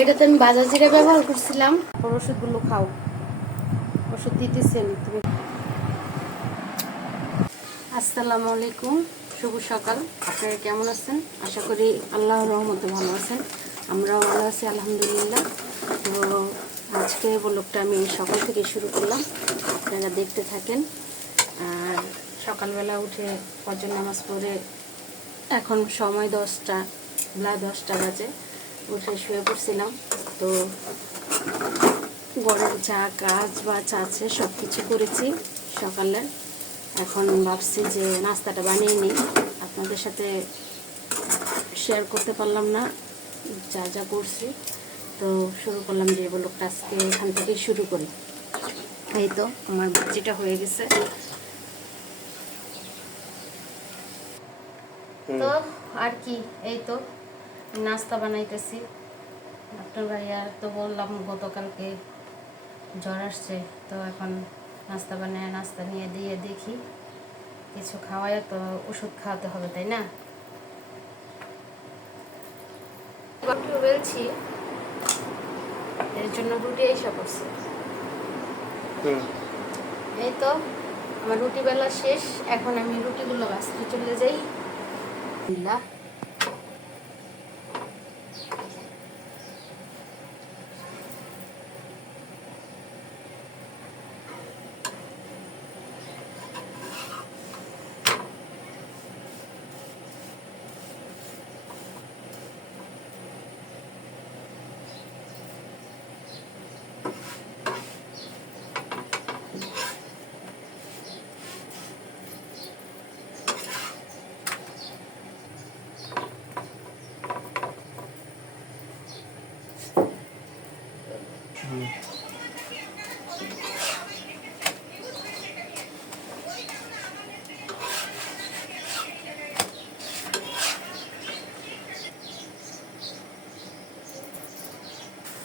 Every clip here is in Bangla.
এটাতে আমি বাজার জিরা ব্যবহার করছিলাম। ওষুধগুলো খাও, ওষুধ দিতেছি আমি। তুমি আসসালামু আলাইকুম, শুভ সকাল। আপনারা কেমন আছেন? আশা করি আল্লাহর রহমতে ভালো আছেন। আমরাও ভালো আছি আলহামদুলিল্লাহ। তো আজকে ব্লগটা আমি সকাল থেকে শুরু করলাম, আপনারা দেখতে থাকেন। আর সকালবেলা উঠে ফজর নামাজ পড়ে এখন সময় 10টা বাজে, উঠে শুয়ে পড়ছিলাম। তো গরম যা কাজ বাজ আছে সব কিছু করেছি সকালে। এখন ভাবছি যে নাস্তাটা বানিয়ে নিই, আপনাদের সাথে শেয়ার করতে পারলাম না যা যা করছি। তো শুরু করলাম যে ব্লগটা আজকে এখান থেকেই শুরু করি। এই তো আমার ভাজিটা হয়ে গেছে। তো আর কি, এই তো নাস্তা বানাইতেছি। আপনার ভাইয়া তো বললাম গতকালকে জ্বর আসছে, তো এখন নাস্তা বানায় নাস্তা নিয়ে দিয়ে দেখি কিছু খাওয়ায়, তো ওষুধ খাওয়াতে হবে তাই না। রুটিও বেলছি, এর জন্য রুটি এসে পড়ছে। এই তো আমার রুটি বেলা শেষ, এখন আমি রুটিগুলো বাছতে চলে যাই।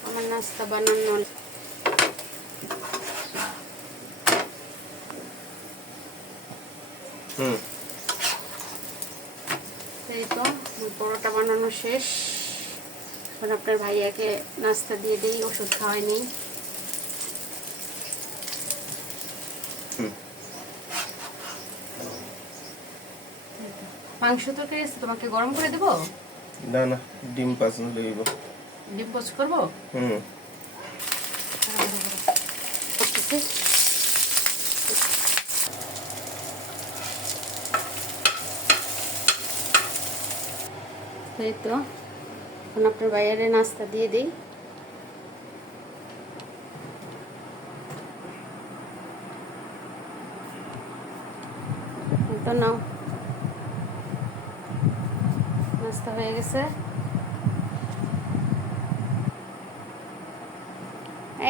আমার নাস্তা বানানো এই তো পরোটা বানানো শেষ। এখন আপনার ভাইয়াকে নাস্তা দিয়ে দিই, ওষুধ খাওয়াই নেই। মাংস তরকারি আছে, তোমাকে গরম করে দেবো? না না, ডিম পাঁচন লইব। ডিম পোচ করবো। করতেছি। এই তো এখন আপনার বাইরে নাস্তা দিয়ে দিই। তো নাও, নাস্তা হয়ে গেছে।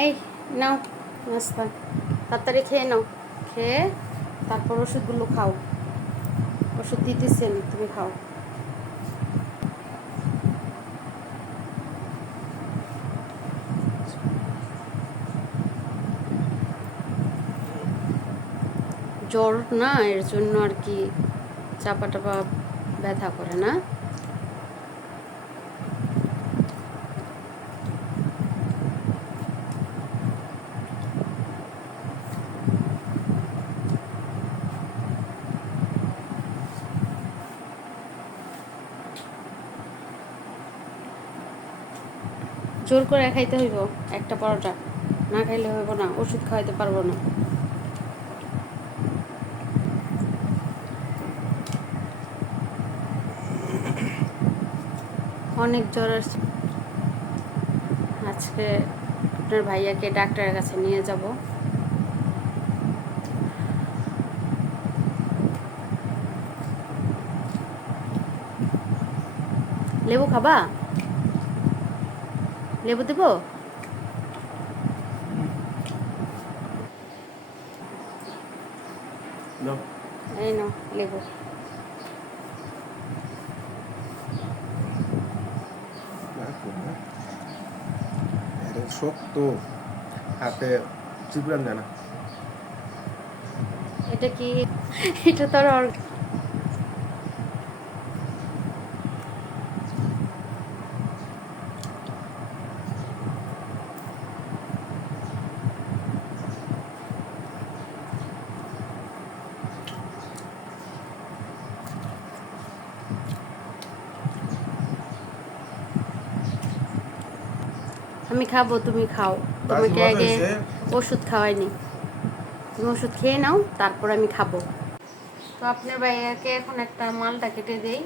এই নাও নাস্তা, তাড়াতাড়ি খেয়ে নাও। খেয়ে তারপর ওষুধগুলো খাও, ওষুধ দিতেছি আমি, তুমি খাও। জ্বর না, এর জন্য আর কি চাপা টাপা ব্যথা করে না। জোর করে খাইতে হইব একটা পরোটা, না খাইলে হইব না, ওষুধ খাওয়াইতে পারবো না। অনেক জ্বর আসছে, আজকে আপনার ভাইয়াকে ডাক্তারের কাছে নিয়ে যাব। লেবু খাবা? লেবু দেব? এই নাও লেবু। শক্ত হাতে চিপড়ান যায় না। এটা কি? এটা তো আর আমি খাবো, তুমি খাও। তোমাকে মজা আগে হয়েছে। ওষুধ খাওয়াইনি, তুমি ওষুধ খেয়ে নাও, তারপর আমি খাবো। তো আপনার ভাইয়াকে এখন একটা মালটা কেটে দেই।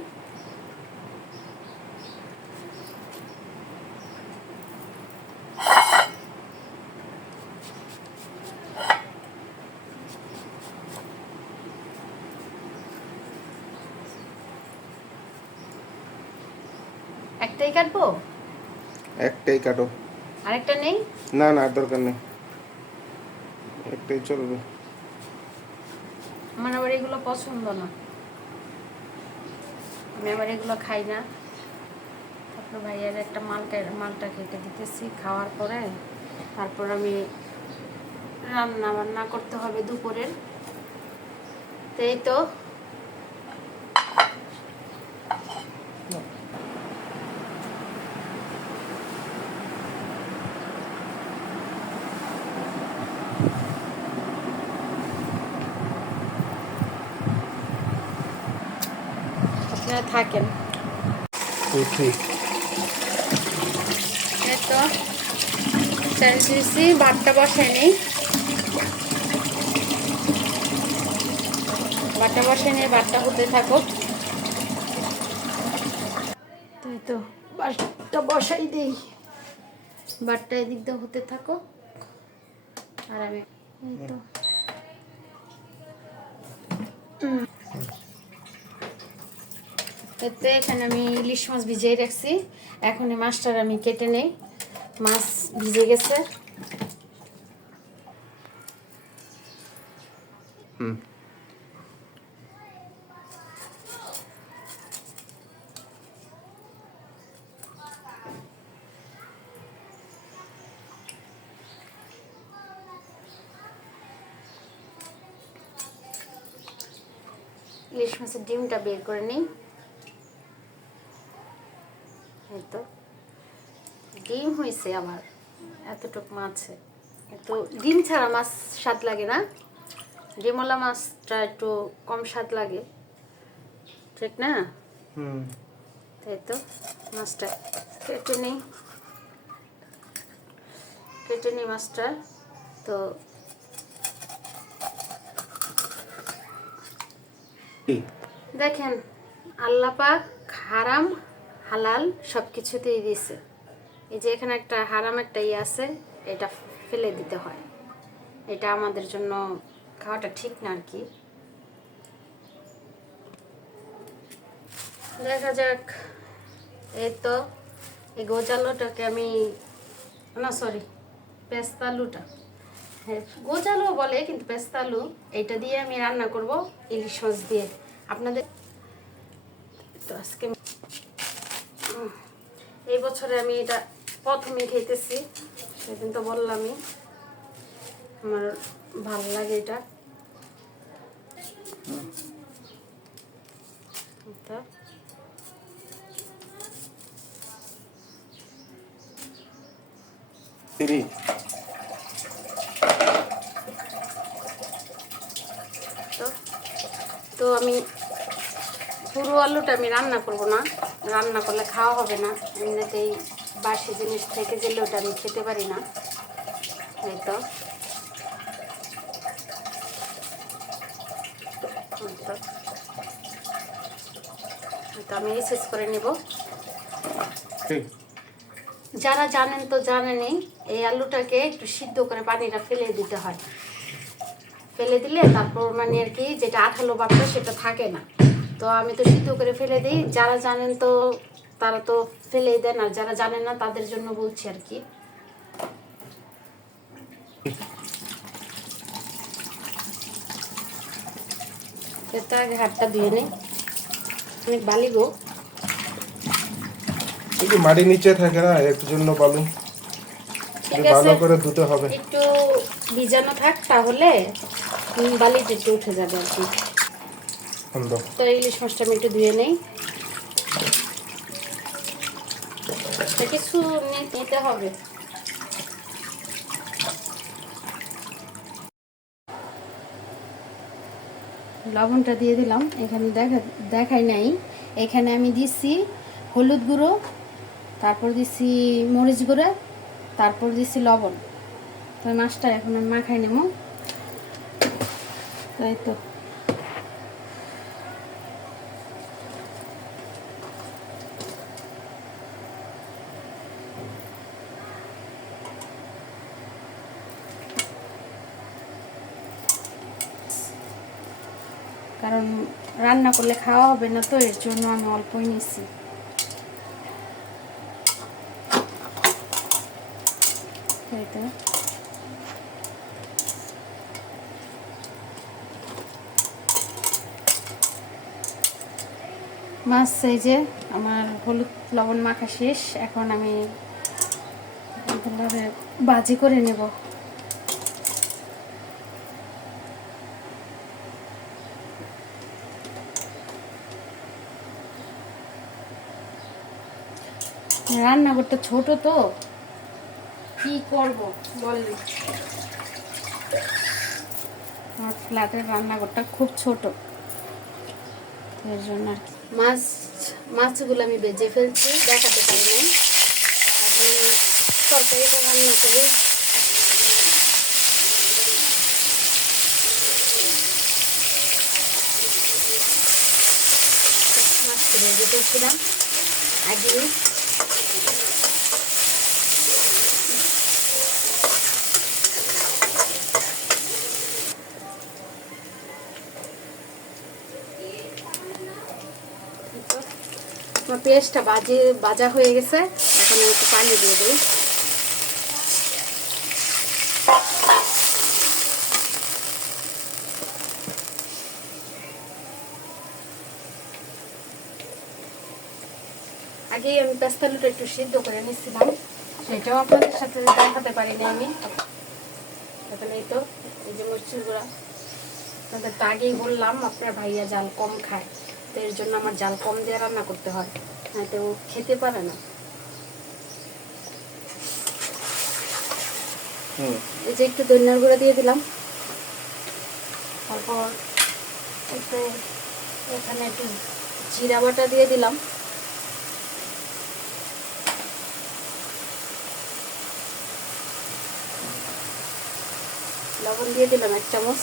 একটাই কাটবো, একটাই কাটো। আরেকটা নেই। না না, আর দরকার নেই, একটাই চলবে। আমার আবার এগুলো পছন্দ না, আমি আবার এগুলো খাই না। তারপর ভাইয়ার একটা মালটা কেটে দিতেছি, খাওয়ার পরে তারপর আমি রান্না বান্না করতে হবে দুপুরের। এই তো আপনারা থাকেন। ঠিক। এই তো চাল দিয়েছি, ভাতটা বসাই নেই, ভাতটা বসাই নেই, ভাতটা হতে থাকুক। তাই তো ভাতটা বসাই দেই, ভাতটা এদিক দিয়ে হতে থাকো, আর আমি এই তো তো এখানে আমি ইলিশ মাছ ভিজিয়ে রাখছি। এখন এই মাছটার আমি কেটে নেই, মাছ ভিজে গেছে। ইলিশ মাছের ডিমটা বের করে নিই। এই তো ডিম হয়েছে আমার এতটুক মাছে, একটু ডিম ছাড়া মাছ স্বাদ লাগে না, ডিমওয়ালা মাছটা একটু কম স্বাদ লাগে, ঠিক না? তাই তো মাছটা কেটে নিই, মাছটা। তো দেখেন, আল্লাহ পাক হারাম হালাল সব কিছুতেই দিয়েছে। এই যে এখানে একটা হারাম একটা আছে, এটা ফেলে দিতে হয়, এটা আমাদের জন্য খাওয়াটা ঠিক না আর কি। দেখা যাক। এই তো এই গোজালোটাকে আমি, না সরি, পেস্তালুটা, হ্যাঁ গোজালু বলে কিন্তু পেস্তালু, এইটা দিয়ে আমি রান্না করব ইলিশ মাছ দিয়ে আপনাদের। তো আজকে এই বছরে আমি এটা প্রথমে খেতেছি, সেদিন তো বললামই আমার ভালো লাগে এটা। তো আমি পুরো আলুটা আমি রান্না করব না, রান্না করলে খাওয়া হবে না, এমনিতেই বাসি জিনিস থেকে গেলে ওটা আমি খেতে পারি না। এই তো আমি শেষ করে নিব। যারা জানেন তো জানেনই, এই আলুটাকে একটু সিদ্ধ করে পানিটা ফেলে দিতে হয়, ফেলে দিলে তারপর মানে আর কি যেটা আঠালো ভাবটা সেটা থাকে না। তো আমি তো সিদ্ধ করে ফেলে দিই, যারা জানেন তো তারা তো ফেলেই দেন, আর যারা জানেন না তাদের জন্য বলছি আর কি। আগে হাতটা ধুয়ে নেই, অনেক বালি গো, মাটি নিচে থাকে না এর জন্য বালু, ভালো করে ধুতে হবে, একটু ভিজানো থাক, তাহলে বালিটা একটু উঠে যাবে আর কি। তো ইলিশ মাছটা আমি একটু ধুয়ে নেই, কিছু নিতে হবে। লবণটা দিয়ে দিলাম, এখানে দেখাই নাই, এখানে আমি দিচ্ছি হলুদ গুঁড়ো, তারপর দিচ্ছি মরিচ গুঁড়া, তারপর দিছি লবণ। তো মাছটা এখন আমি মাখাই নেব। তাই তো কারণ রান্না করলে খাওয়া হবে না, তো এর জন্য আমি অল্পই নিছি। তাই তো মাছ এই যে আমার হলুদ লবণ মাখা শেষ। এখন আমি এগুলোরে ভাজি করে নেব। রান্নাঘরটা ছোট, তো কি করব বলেন। আমার ফ্ল্যাটের রান্নাঘরটা খুব ছোট, এর জন্য আর কি। মাছগুলো আমি ভেজে ফেলছি, দেখাতে পারি নাই। এখন তরকারিটা রান্না করি। মাছটা ভেজে ফেলছিলাম আগে। আমার পেঁয়াজটা ভাজা হয়ে গেছে। এখন একটু পানি দিয়ে দিই। আগেই আমি পেস্তা আলুটা একটু সিদ্ধ করে নিচ্ছিলাম, সেটাও আপনাদের সাথে দেখাতে পারিনি আমি। এখানে এই তো এই যে মরিচের গুঁড়া, আপনাদের তো আগেই বললাম আপনার ভাইয়া জাল কম খায়, তো এর জন্য আমার জাল কম দিয়ে রান্না করতে হয়, নয়তো ও খেতে পারে না। এই যে একটু ধনিয়ার গুঁড়া দিয়ে দিলাম। তারপর একটু এখানে একটু জিরা বাটা দিয়ে দিলাম। লবণ দিয়ে দিলাম 1 চামচ।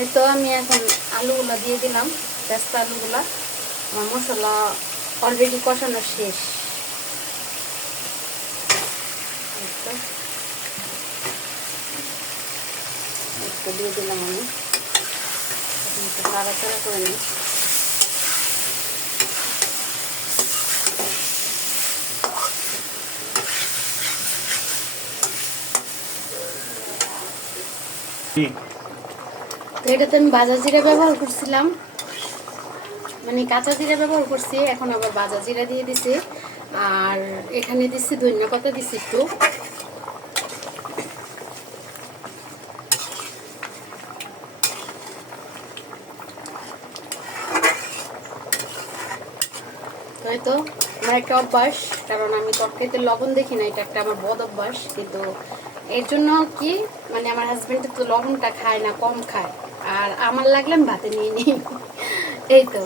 এই তো আমি এখন আলুগুলো দিয়ে দিলাম, পেস্তা আলুগুলা। আমার মশলা অলরেডি কষানো শেষ। একটু দিয়ে দিলাম আমি, একটু নাড়াচাড়া করে নিই। এটাতে আমি ভাজা জিরা ব্যবহার করছিলাম, মানে কাঁচা জিরা ব্যবহার করছি, এখন আবার ভাজা জিরা দিয়ে দিছি। আর এখানে দিচ্ছি ধনিয়া পাতা দিচ্ছি একটু। তাই তো আমার একটা অভ্যাস, কারণ আমি তরকারিতে লবণ দেখি না, এটা একটা আমার বদ অভ্যাস। কিন্তু এর জন্য কি, মানে আমার হাজবেন্ড তো লবণটা খায় না, কম খায়, আর আমার লাগলে আমি ভাতে নিয়ে নিই। এই তো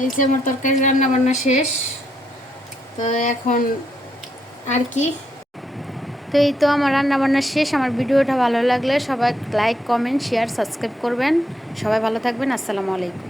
এই যে আমার তরকারি রান্না বান্না শেষ। তো এখন আর কি, তো এই তো আমার রান্না বান্না শেষ। আমার ভিডিওটা ভালো লাগলে সবাই লাইক, কমেন্ট, শেয়ার, সাবস্ক্রাইব করবেন। সবাই ভালো থাকবেন। আসসালামু আলাইকুম।